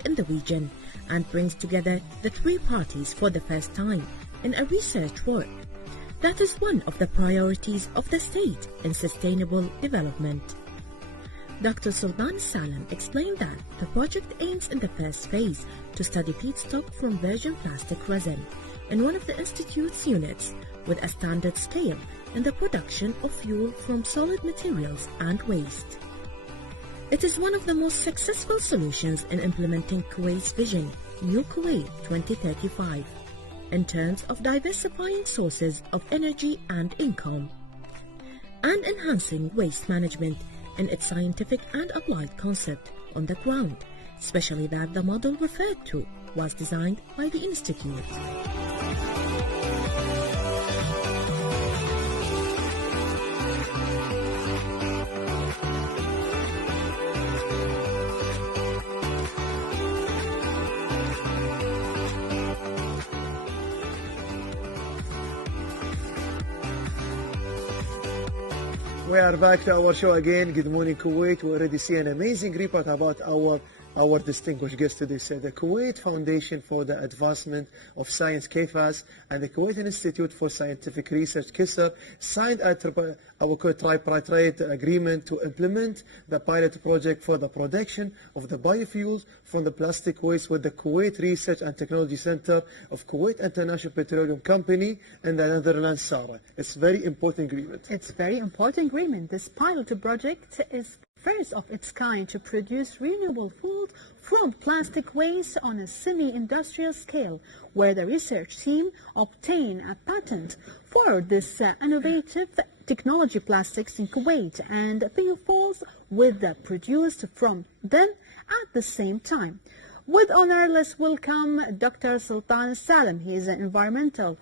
in the region and brings together the three parties for the first time in a research work. That is one of the priorities of the state in sustainable development. Dr. Sultan Al-Salem explained that the project aims in the first phase to study feedstock from virgin plastic resin in one of the Institute's units with a standard scale in the production of fuel from solid materials and waste. It is one of the most successful solutions in implementing Kuwait's vision, New Kuwait 2035, in terms of diversifying sources of energy and income, and enhancing waste management in its scientific and applied concept on the ground, especially that the model referred to was designed by the Institute. We are back to our show again. Good morning, Kuwait. We already see an amazing report about our distinguished guest today. So the Kuwait Foundation for the Advancement of Science, KFAS, and the Kuwait Institute for Scientific Research, KISR, signed our tripartite agreement to implement the pilot project for the production of the biofuels from the plastic waste with the Kuwait Research and Technology Center of Kuwait International Petroleum Company in the Netherlands, Sarah. It's a very important agreement. It's a very important agreement. This pilot project is first of its kind to produce renewable fuels from plastic waste on a semi-industrial scale, where the research team obtained a patent for this innovative technology plastics in Kuwait, and biofuels with produced from them at the same time. With honor, let's welcome Dr. Sultan Al-Salem. He is an environmental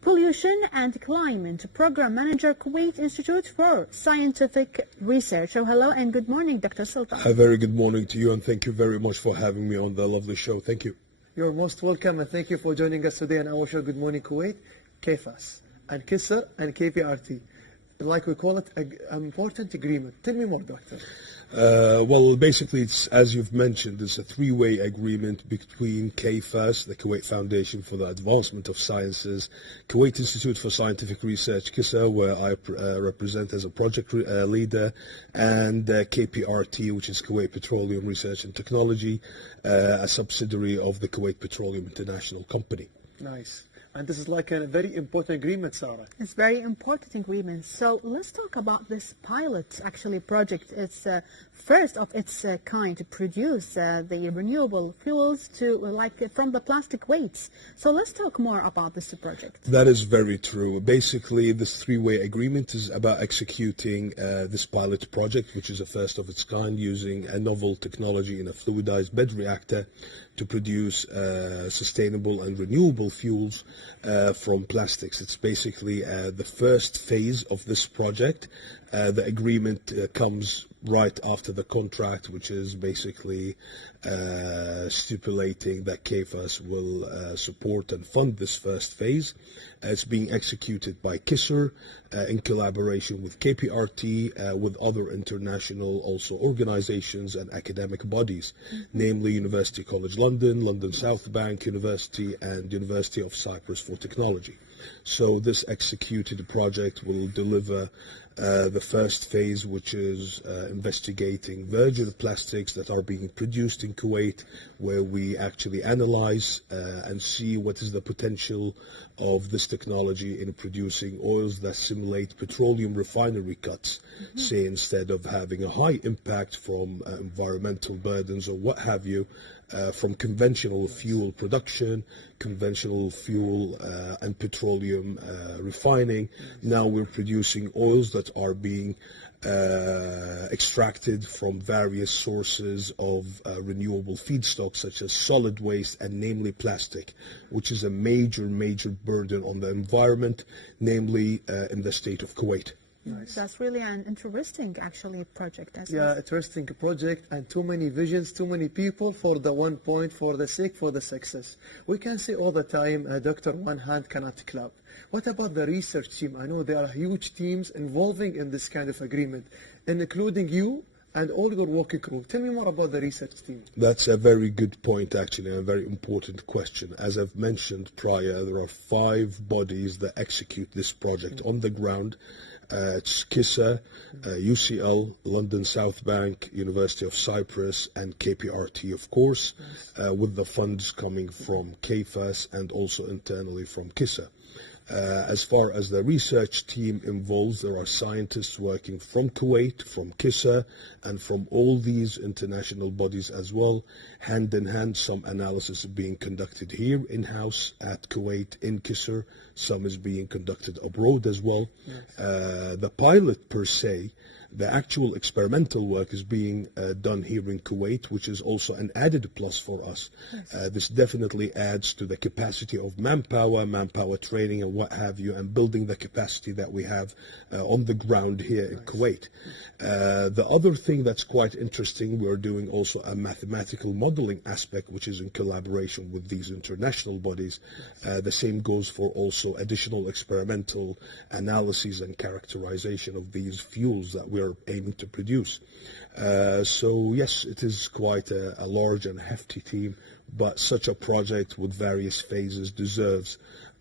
Pollution and Climate Program Manager, Kuwait Institute for Scientific Research. So hello and good morning, Dr. Sultan. A very good morning to you, and thank you very much for having me on the lovely show. Thank you. You're most welcome, and thank you for joining us today on our show, Good Morning Kuwait, KFAS, and KISR, and KPRT. Like we call it, an important agreement. Tell me more, Doctor. Well, basically, it's, as you've mentioned, it's a three-way agreement between KFAS, the Kuwait Foundation for the Advancement of Sciences, Kuwait Institute for Scientific Research, KISR, where I represent as a project leader, and KPRT, which is Kuwait Petroleum Research and Technology, a subsidiary of the Kuwait Petroleum International Company. Nice. And this is like a very important agreement, Sarah. It's very important agreement. So let's talk about this pilot project. It's first of its kind to produce the renewable fuels from the plastic waste. So let's talk more about this project. That is very true. Basically, this three-way agreement is about executing this pilot project, which is a first of its kind, using a novel technology in a fluidized bed reactor to produce sustainable and renewable fuels from plastics. It's basically the first phase of this project. The agreement comes right after the contract, which is basically stipulating that KFAS will support and fund this first phase. It's being executed by KISR in collaboration with KPRT, with other international also organizations and academic bodies, namely University College London, London South Bank University, and University of Cyprus for Technology. So this executed project will deliver the first phase, which is investigating virgin plastics that are being produced in Kuwait, where we actually analyze and see what is the potential of this technology in producing oils that simulate petroleum refinery cuts, say instead of having a high impact from environmental burdens or what have you, from conventional fuel production, conventional fuel and petroleum refining. Now we're producing oils that are being extracted from various sources of renewable feedstock, such as solid waste and namely plastic, which is a major burden on the environment, namely in the state of Kuwait. Nice. That's really an interesting, project. Interesting project, and too many visions, too many people for the one point, for the sake, for the success. We can say all the time, Doctor, one hand cannot clap. What about the research team? I know there are huge teams involving in this kind of agreement, including you and all your working crew. Tell me more about the research team. That's a very good point, actually, and a very important question. As I've mentioned prior, there are 5 bodies that execute this project on the ground. It's KISR, UCL, London South Bank, University of Cyprus, and KPRT, of course, with the funds coming from KFAS and also internally from KISR. As far as the research team involves, there are scientists working from Kuwait, from KISR, and from all these international bodies as well. Hand in hand, some analysis is being conducted here in-house at Kuwait in KISR. Some is being conducted abroad as well. Yes. The pilot per se, the actual experimental work is being done here in Kuwait, which is also an added plus for us. Yes. This definitely adds to the capacity of manpower training and what have you, and building the capacity that we have on the ground here in Kuwait. The other thing that's quite interesting, we're doing also a mathematical modeling aspect, which is in collaboration with these international bodies. The same goes for also additional experimental analyses and characterization of these fuels that we are aiming to produce. So yes, it is quite a large and hefty team, but such a project with various phases deserves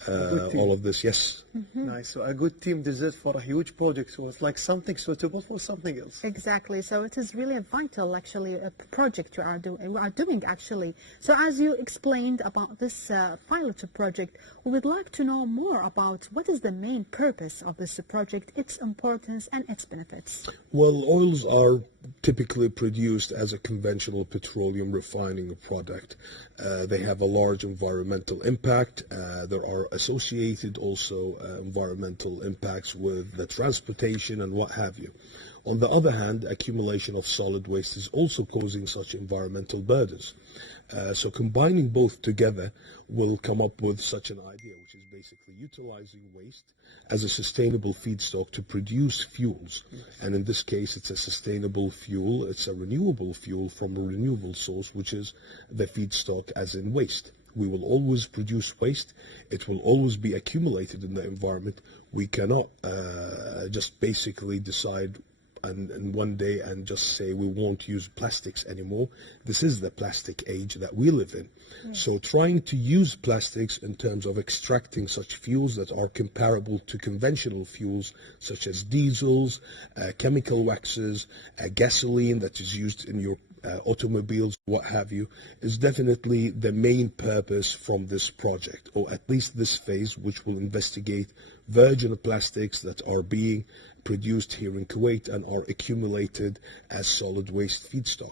all of this. Yes. Nice. So a good team deserves for a huge project. So it's like something suitable for something else. Exactly. So it is really a vital, actually, a project we are doing actually. So as you explained about this pilot project, we would like to know more about what is the main purpose of this project, its importance and its benefits. Well, oils are typically produced as a conventional petroleum refining product. They have a large environmental impact. There are associated also environmental impacts with the transportation and what have you. On the other hand, accumulation of solid waste is also posing such environmental burdens. So combining both together will come up with such an idea, which is basically utilizing waste as a sustainable feedstock to produce fuels. Yes. And in this case, it's a sustainable fuel. It's a renewable fuel from a renewable source, which is the feedstock as in waste. We will always produce waste. It will always be accumulated in the environment. We cannot just basically decide and one day and just say we won't use plastics anymore. This is the plastic age that we live in. So trying to use plastics in terms of extracting such fuels that are comparable to conventional fuels such as diesels, chemical waxes, gasoline that is used in your automobiles, what have you, is definitely the main purpose from this project, or at least this phase, which will investigate virgin plastics that are being produced here in Kuwait and are accumulated as solid waste feedstock.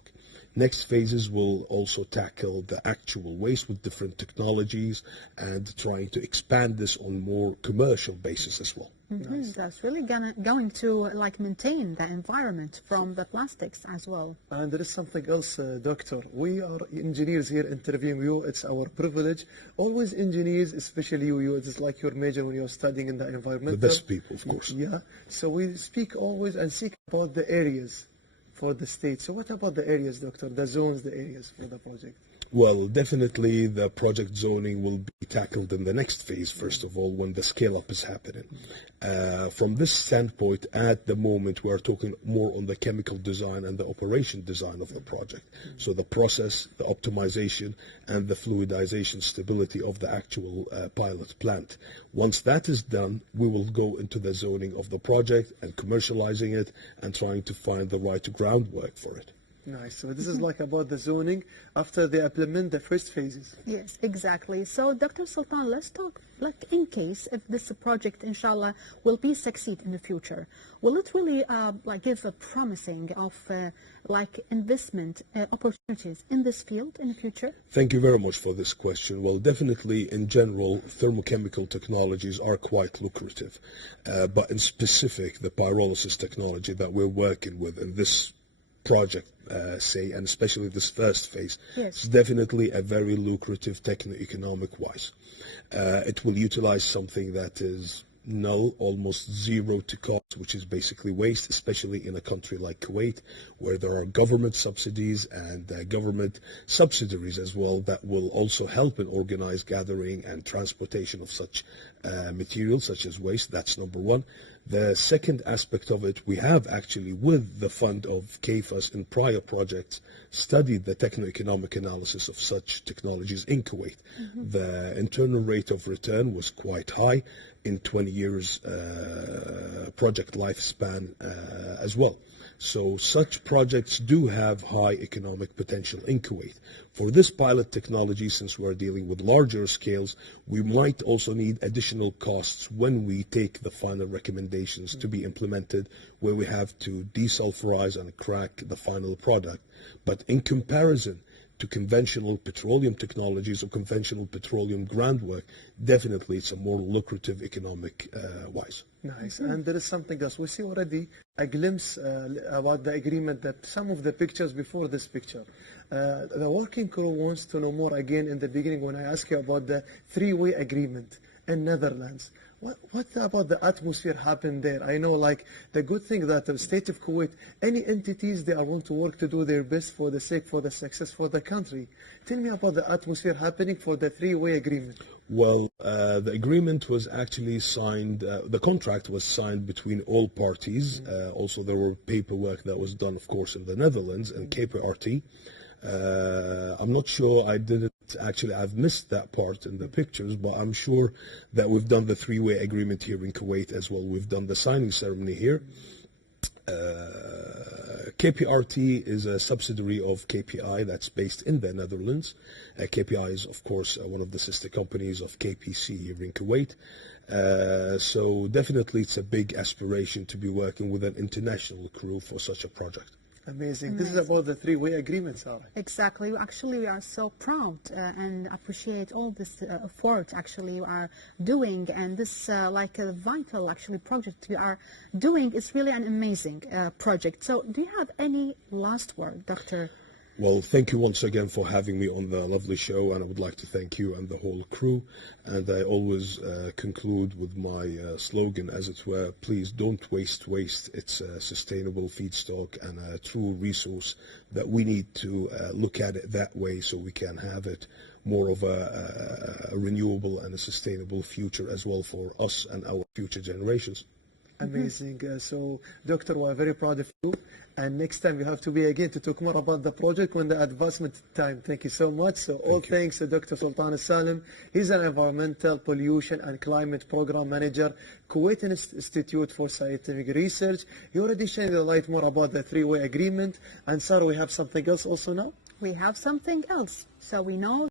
Next phases will also tackle the actual waste with different technologies and trying to expand this on more commercial basis as well. Nice. That's really going to like maintain the environment from the plastics as well. And there is something else, Doctor. We are engineers here interviewing you. It's our privilege. Always engineers, especially you, it is like your major when you're studying in the environment. The best people, of course. Yeah. So we speak always and seek about the areas for the state. So what about the areas, Doctor? The zones, the areas for the project? Well, definitely the project zoning will be tackled in the next phase, first of all, when the scale-up is happening. From this standpoint, at the moment, we're talking more on the chemical design and the operation design of the project. So the process, the optimization, and the fluidization stability of the actual pilot plant. Once that is done, we will go into the zoning of the project and commercializing it and trying to find the right groundwork for it. Nice. So this is like about the zoning after they implement the first phases. Yes, exactly. So Dr. Sultan, let's talk like in case if this project, inshallah, will be succeed in the future. Will it really like give a promising of like investment opportunities in this field in the future? Thank you very much for this question. Well, definitely in general, thermochemical technologies are quite lucrative. But in specific, the pyrolysis technology that we're working with in this project, say, and especially this first phase, yes, is definitely a very lucrative techno-economic wise. It will utilize something that is null, almost zero to cost, which is basically waste, especially in a country like Kuwait, where there are government subsidies and government subsidiaries as well that will also help in organized gathering and transportation of such materials such as waste. That's number one. The second aspect of it, we have actually, with the fund of KFAS in prior projects, studied the techno-economic analysis of such technologies in Kuwait. The internal rate of return was quite high in 20 years project lifespan as well. So such projects do have high economic potential in Kuwait. For this pilot technology, since we're dealing with larger scales, we might also need additional costs when we take the final recommendations to be implemented, where we have to desulfurize and crack the final product. But in comparison to conventional petroleum technologies or conventional petroleum groundwork, definitely it's a more lucrative economic wise. Nice. And there is something else. We see already a glimpse about the agreement, that some of the pictures before this picture. The working crew wants to know more again in the beginning when I asked you about the three-way agreement in Netherlands. What about the atmosphere happened there? I know, like, the good thing that the state of Kuwait, any entities, they are willing to work to do their best for the sake, for the success for the country. Tell me about the atmosphere happening for the three-way agreement. Well, the agreement was actually signed, the contract was signed between all parties. Also, there were paperwork that was done, of course, in the Netherlands and KPRT. I'm not sure, I've missed that part in the pictures, but I'm sure that we've done the three-way agreement here in Kuwait as well. We've done the signing ceremony here. KPRT is a subsidiary of KPI that's based in the Netherlands. KPI is, of course, one of the sister companies of KPC here in Kuwait. So definitely it's a big aspiration to be working with an international crew for such a project. Amazing. This is about the three-way agreement, Sarah. Exactly. Actually, we are so proud and appreciate all this effort actually you are doing, and this like a vital actually project we are doing is really an amazing project. So do you have any last word, Dr.? Well, thank you once again for having me on the lovely show, and I would like to thank you and the whole crew. And I always conclude with my slogan, as it were: please don't waste waste. It's a sustainable feedstock and a true resource that we need to look at it that way, so we can have it more of a renewable and a sustainable future as well for us and our future generations. Amazing. So, Doctor, we are very proud of you. And next time you have to be again to talk more about the project when the advancement time. Thank you so much. So, all thanks to Dr. Sultan Al-Salem. He's an Environmental Pollution and Climate Program Manager, Kuwait Institute for Scientific Research. He already shed the light more about the three-way agreement. And, Sarah, we have something else also now? We have something else. So we know